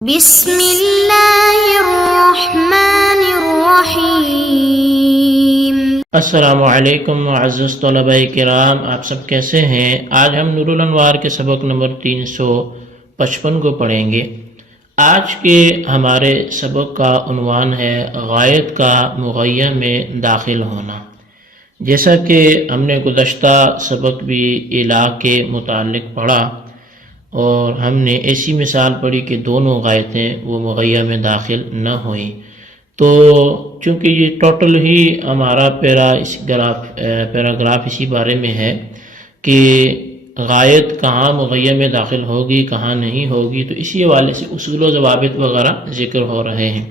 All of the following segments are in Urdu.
بسم اللہ الرحمن الرحیم۔ السلام علیکم معزز طلباء کرام، آپ سب کیسے ہیں؟ آج ہم نور الانوار کے سبق نمبر 355 کو پڑھیں گے۔ آج کے ہمارے سبق کا عنوان ہے غائط کا مغیّہ میں داخل ہونا۔ جیسا کہ ہم نے گزشتہ سبق بھی الہ کے متعلق پڑھا اور ہم نے ایسی مثال پڑھی کہ دونوں غائطیں وہ مغیّہ میں داخل نہ ہوئیں، تو چونکہ یہ ٹوٹل ہی ہمارا پیراگراف اسی بارے میں ہے کہ غائط کہاں مغیّہ میں داخل ہوگی کہاں نہیں ہوگی، تو اسی حوالے سے اصول و ضوابط وغیرہ ذکر ہو رہے ہیں۔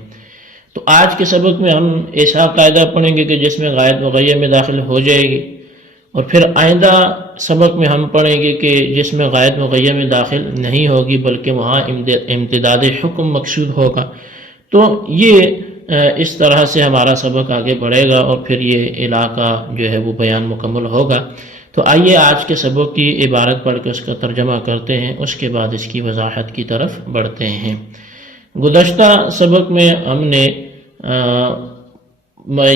تو آج کے سبق میں ہم ایسا قاعدہ پڑھیں گے کہ جس میں غائط مغیّہ میں داخل ہو جائے گی، اور پھر آئندہ سبق میں ہم پڑھیں گے کہ جس میں غائط مغیّہ میں داخل نہیں ہوگی بلکہ وہاں امتداد حکم مقصود ہوگا۔ تو یہ اس طرح سے ہمارا سبق آگے بڑھے گا اور پھر یہ الہ کا جو ہے وہ بیان مکمل ہوگا۔ تو آئیے آج کے سبق کی عبارت پڑھ کے اس کا ترجمہ کرتے ہیں، اس کے بعد اس کی وضاحت کی طرف بڑھتے ہیں۔ گزشتہ سبق میں ہم نے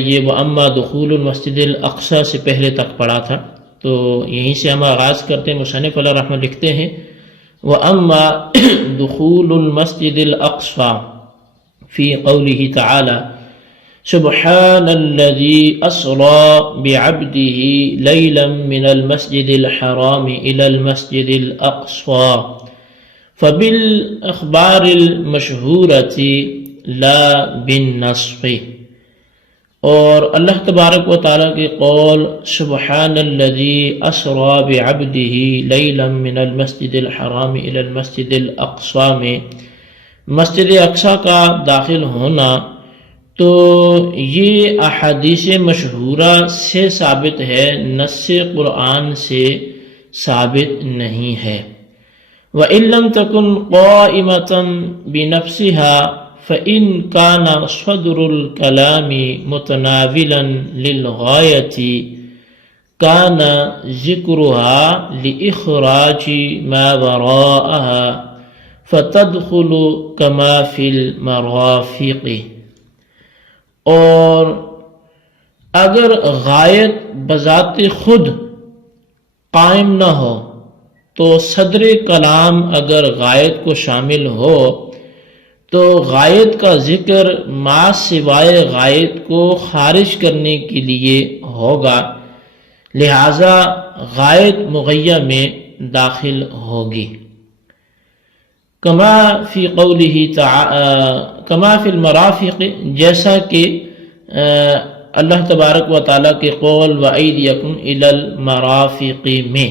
یہ وَأَمَّا دُخُولُ الْمَسْجِدِ الْأَقْصَى سے پہلے تک پڑھا تھا، تو یہیں سے ہم آغاز کرتے ہیں۔ مصنف علیہ رحمہ لکھتے ہیں وَأَمَّا دُخُولُ الْمَسْجِدِ الْأَقْصَى فِي قَوْلِهِ تَعَالَى سُبْحَانَ الَّذِي أَسْرَى بِعَبْدِهِ لَيْلًا مِّنَ الْمَسْجِدِ الْحَرَامِ إِلَى الْمَسْجِدِ الْأَقْصَى فَبِالْأَخْبَارِ الْمَشْهُورَةِ لَا بِالنَّصْفِ۔ اور اللہ تبارک و تعالیٰ کے قول سبحان الذی اسری بعبدہ لیلا من المسجد الحرام الی المسجد الاقصی میں مسجد اقصی کا داخل ہونا، تو یہ احادیث مشہورہ سے ثابت ہے، نص قرآن سے ثابت نہیں ہے۔ وَإِن لَمْ تَكُنْ قَائِمَةً بِنَفْسِهَا فَإِنْ كَانَ صَدْرُ الْكَلَامِ مُتَنَاوِلًا لِلْغَايَةِ كَانَ ذِكْرُهَا لِإِخْرَاجِ مَا وَرَاءَهَا فَتَدْخُلُ كَمَا فِي الْمَرَافِقِ۔ اور اگر غائط بذات خود قائم نہ ہو تو صدر کلام اگر غائط کو شامل ہو تو غائط کا ذکر ما سوائے غائط کو خارج کرنے کے لیے ہوگا، لہذا غائط مغیّہ میں داخل ہوگی۔ کما فی قولہ کما فی المرافق، جیسا کہ اللہ تبارک و تعالیٰ کے قول وَأَيْدِيَكُمْ إِلَى الْمَرَافِقِ میں،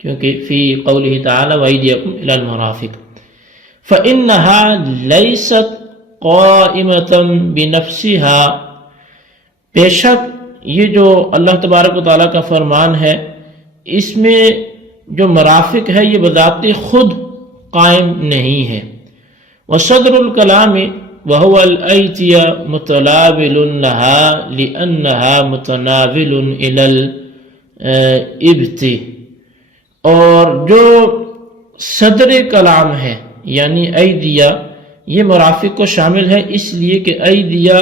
کیونکہ فی قولہ تعالیٰ وَأَيْدِيَكُمْ إِلَى الْمَرَافِقِ فَإِنَّهَا لَيْسَتْ قَائِمَةً بِنَفْسِهَا، بے شک یہ جو اللہ تبارک و تعالیٰ کا فرمان ہے، اس میں جو مرافق ہے یہ بذات خود قائم نہیں ہے۔ وَصَدْرُ الْكَلَامِ وَهُوَ الْأَيْتِيَ مُتَنَاوِلٌ لَهَا لِأَنَّهَا مُتَنَاوِلٌ إِلَى الْإِبْتِ، اور جو صدر کلام ہے یعنی ایدیہ، یہ مرافق کو شامل ہے اس لیے کہ ایدیہ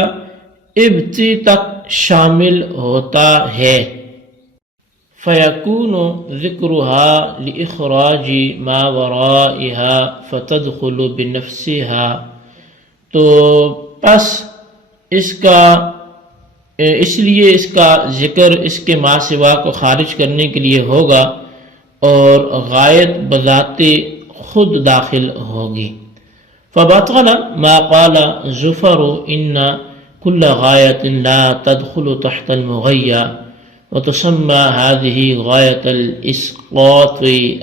ابتی تک شامل ہوتا ہے۔ فَيَكُونُ ذِكْرُهَا لِإِخْرَاجِ مَا وَرَائِهَا فَتَدْخُلُ بِنَفْسِهَا، تو پس اس لیے اس کا ذکر اس کے ما سوا کو خارج کرنے کے لیے ہوگا اور غائط بذات خود داخل ہوگی۔ فَبَطَلَ مَا قَالَ زُفَرُ إِنَّ كُلَّ غَائَةٍ لَا تَدْخُلُ تَحْتَ الْمُغَيّى وَتُسَمَّى هَذِهِ غَائَةَ الْإِسْقَاطِ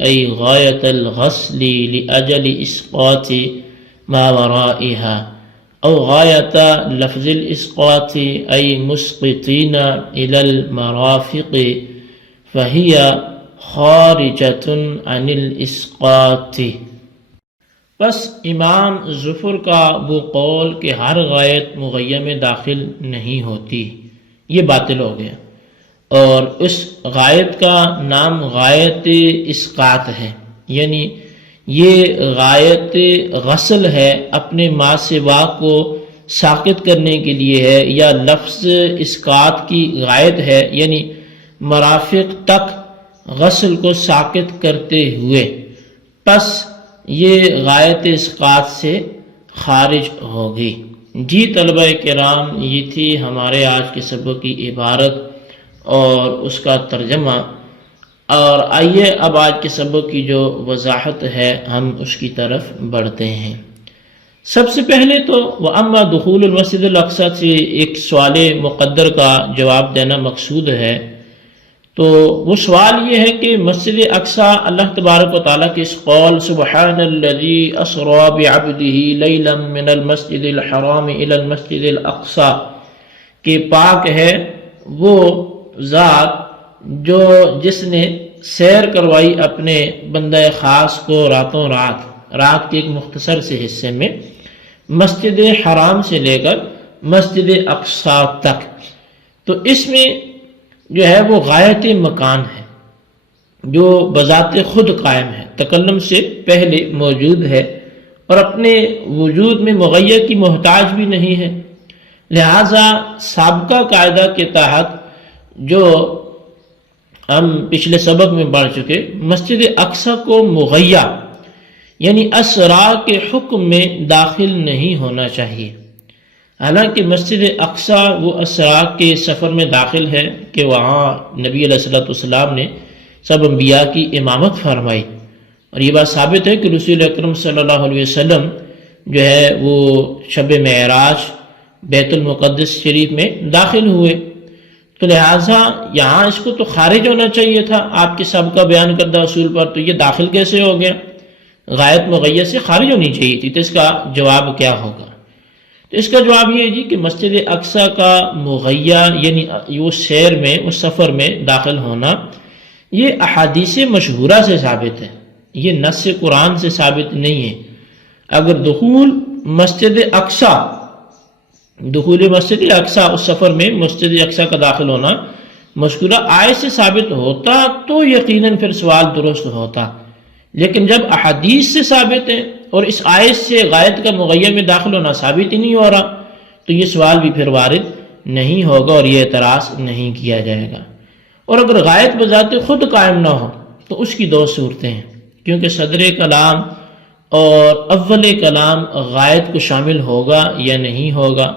أي غَائَةَ الْغَسْلِ لِأَجَلِ إِسْقَاطِ مَا وَرَائِهَا، أو غَائَةَ لَفْظِ الْإِسْقَاطِ أي مُسْقِطِينَ إِلَى الْمَرَافِقِ فَهِيَ خارجۃ عن الاسقاط۔ پس امام ظفر کا وہ قول کہ ہر غائط مغیّہ میں داخل نہیں ہوتی، یہ باطل ہو گیا، اور اس غائط کا نام غائط اسقاط ہے، یعنی یہ غایت غسل ہے، اپنے ما سوا کو ساقط کرنے کے لیے ہے، یا لفظ اسقاط کی غایت ہے، یعنی مرافق تک غسل کو ساقط کرتے ہوئے، پس یہ غایت اسقاط سے خارج ہوگی۔ جی طلبہ کرام، یہ تھی ہمارے آج کے سبق کی عبارت اور اس کا ترجمہ، اور آئیے اب آج کے سبق کی جو وضاحت ہے ہم اس کی طرف بڑھتے ہیں۔ سب سے پہلے تو وَأَمَّا دُخُولُ الْمَسْجِدِ الْأَقْصَىٰ سے ایک سوال مقدر کا جواب دینا مقصود ہے۔ تو وہ سوال یہ ہے کہ مسجد اقصیٰ اللہ تبارک و تعالیٰ کے اس قول سبحان الذی اسریٰ بعبدہ لیلا من المسجد الحرام الی المسجد الاقصیٰ کہ پاک ہے وہ ذات جو جس نے سیر کروائی اپنے بندہ خاص کو راتوں رات کے ایک مختصر سے حصے میں مسجد حرام سے لے کر مسجد اقصیٰ تک۔ تو اس میں جو ہے وہ غایت مکان ہے جو بذات خود قائم ہے، تکلم سے پہلے موجود ہے اور اپنے وجود میں مغیر کی محتاج بھی نہیں ہے۔ لہذا سابقہ قاعدہ کے تحت جو ہم پچھلے سبق میں پڑھ چکے، مسجد اقصیٰ کو مغیر یعنی اسرا کے حکم میں داخل نہیں ہونا چاہیے۔ حالانکہ مسجد اقصیٰ وہ اسرا کے سفر میں داخل ہے کہ وہاں نبی علیہ السلام نے سب انبیاء کی امامت فرمائی، اور یہ بات ثابت ہے کہ رسول اکرم صلی اللہ علیہ وسلم جو ہے وہ شب معراج بیت المقدس شریف میں داخل ہوئے، تو لہٰذا یہاں اس کو تو خارج ہونا چاہیے تھا آپ کے سابقہ بیان کردہ اصول پر، تو یہ داخل کیسے ہو گیا؟ غایت مغیر سے خارج ہونی چاہیے تھی۔ تو اس کا جواب کیا ہوگا؟ تو اس کا جواب یہ ہے جی کہ مسجد اقصیٰ کا مغیر یعنی وہ سیر میں اس سفر میں داخل ہونا یہ احادیث مشہورہ سے ثابت ہے، یہ نص قرآن سے ثابت نہیں ہے۔ اگر دخول مسجد اقصیٰ اس سفر میں مسجد اقصیٰ کا داخل ہونا مذکورہ آیت سے ثابت ہوتا تو یقیناً پھر سوال درست ہوتا، لیکن جب احادیث سے ثابت ہے اور اس آیت سے غایت کا مغیر میں داخل ہونا ثابت ہی نہیں ہو رہا، تو یہ سوال بھی پھر وارد نہیں ہوگا اور یہ اعتراض نہیں کیا جائے گا۔ اور اگر غایت بذات خود قائم نہ ہو تو اس کی دو صورتیں ہیں، کیونکہ صدر کلام اور اول کلام غایت کو شامل ہوگا یا نہیں ہوگا۔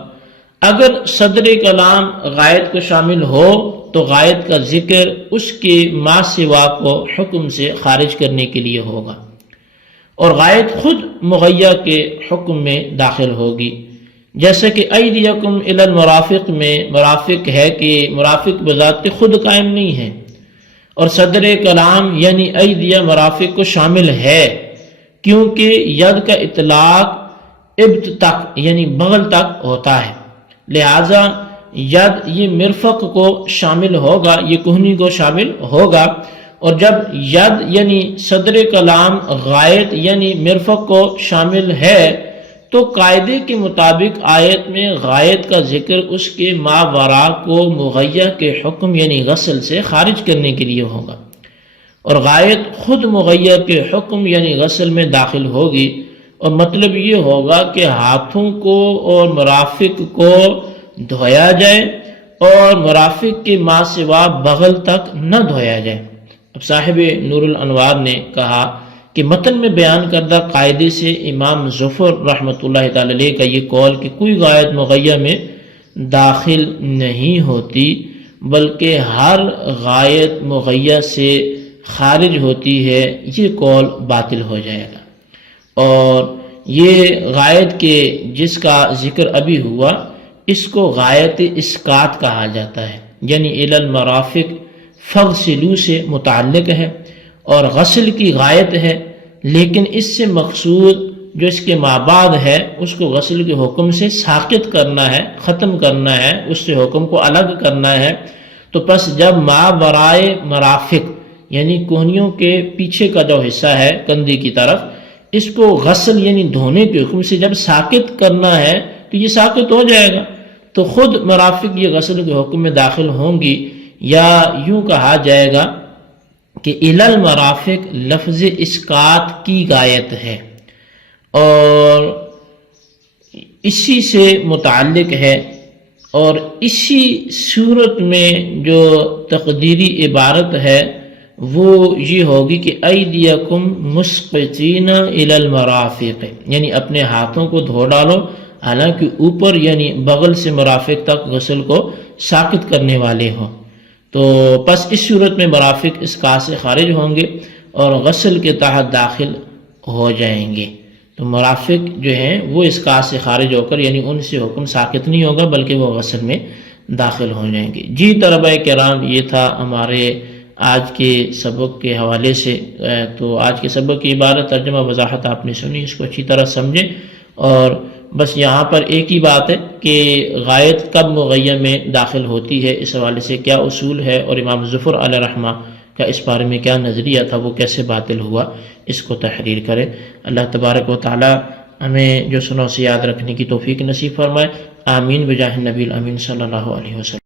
اگر صدر کلام غایت کو شامل ہو تو غایت کا ذکر اس کے ما سوا کو حکم سے خارج کرنے کے لیے ہوگا، اور غایت خود مغیر کے حکم میں داخل ہوگی، جیسے کہ ایدیکم الی المرافق میں مرافق ہے کہ مرافق بذات خود قائم نہیں ہے، اور صدر کلام یعنی ایدیہ مرافق کو شامل ہے، کیونکہ ید کا اطلاق ابط تک یعنی بغل تک ہوتا ہے، لہذا ید یہ مرفق کو شامل ہوگا، یہ کہنی کو شامل ہوگا، اور جب ید یعنی صدر کلام غایت یعنی مرفق کو شامل ہے تو قاعدے کے مطابق آیت میں غایت کا ذکر اس کے ماوراء کو مغیر کے حکم یعنی غسل سے خارج کرنے کے لیے ہوگا، اور غایت خود مغیر کے حکم یعنی غسل میں داخل ہوگی، اور مطلب یہ ہوگا کہ ہاتھوں کو اور مرافق کو دھویا جائے اور مرافق کے ما سوا بغل تک نہ دھویا جائے۔ اب صاحب نور الانوار نے کہا کہ متن میں بیان کردہ قاعدے سے امام ظفر رحمۃ اللہ تعالی علیہ کا یہ قول کہ کوئی غایت مغیر میں داخل نہیں ہوتی بلکہ ہر غایت مغیر سے خارج ہوتی ہے، یہ قول باطل ہو جائے گا۔ اور یہ غایت کے جس کا ذکر ابھی ہوا اس کو غایت اسقاط کہا جاتا ہے، یعنی الی المرافق فغسلوا سے متعلق ہے اور غسل کی غایت ہے، لیکن اس سے مقصود جو اس کے مابعد ہے اس کو غسل کے حکم سے ساقط کرنا ہے، ختم کرنا ہے، اس سے حکم کو الگ کرنا ہے۔ تو پس جب ماورائے مرافق یعنی کوہنیوں کے پیچھے کا جو حصہ ہے کندھی کی طرف، اس کو غسل یعنی دھونے کے حکم سے جب ساقط کرنا ہے تو یہ ساقط ہو جائے گا، تو خود مرافق یہ غسل کے حکم میں داخل ہوں گی، یا یوں کہا جائے گا کہ الی المرافق لفظ اسقاط کی غایت ہے اور اسی سے متعلق ہے، اور اسی صورت میں جو تقدیری عبارت ہے وہ یہ ہوگی کہ ایدیکم مسقطین الی المرافق، یعنی اپنے ہاتھوں کو دھو ڈالو، حالانکہ اوپر یعنی بغل سے مرافق تک غسل کو ساقط کرنے والے ہوں۔ تو پس اس صورت میں مرافق اسقاط سے خارج ہوں گے اور غسل کے تحت داخل ہو جائیں گے۔ تو مرافق جو ہیں وہ اسقاط سے خارج ہو کر یعنی ان سے حکم ساقط نہیں ہوگا بلکہ وہ غسل میں داخل ہو جائیں گے۔ جی طلبہ کرام، یہ تھا ہمارے آج کے سبق کے حوالے سے۔ تو آج کے سبق کی عبارت ترجمہ وضاحت آپ نے سنی، اس کو اچھی طرح سمجھیں، اور بس یہاں پر ایک ہی بات ہے کہ غایت کب مغیم میں داخل ہوتی ہے، اس حوالے سے کیا اصول ہے اور امام ظفر علیہ رحمہ کا اس بارے میں کیا نظریہ تھا، وہ کیسے باطل ہوا، اس کو تحریر کرے۔ اللہ تبارک و تعالی ہمیں جو سنا اسے یاد رکھنے کی توفیق نصیب فرمائے۔ آمین بجاہ النبی الامین صلی اللہ علیہ وسلم۔